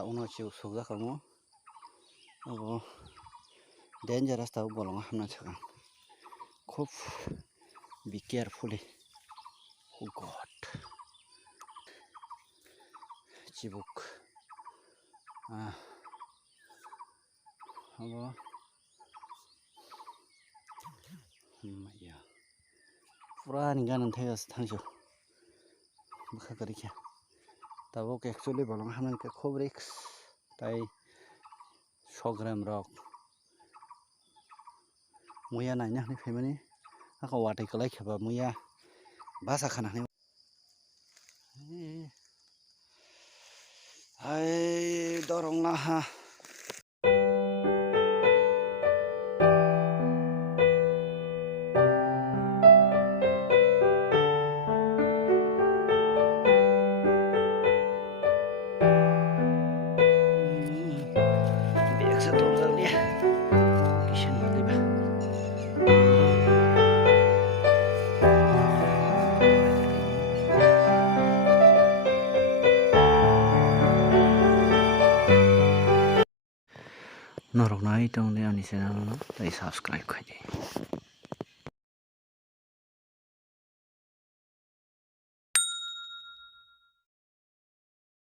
ta uno chi usuk da kamu abo dangerous ta bolong hamna chakan खूब be carefully oh god chibuk abo maya pura ningan thayas thangjo bukha kari kya tabo actually bolong hamna ke खूब risk tai 100 gram rock muya naina ni family aka watai kalai khaba muya basa khana ni ai dorong na ha biasa tuh kali ya kisah nanti bah norok nai tong ni ani channel no tai subscribe khai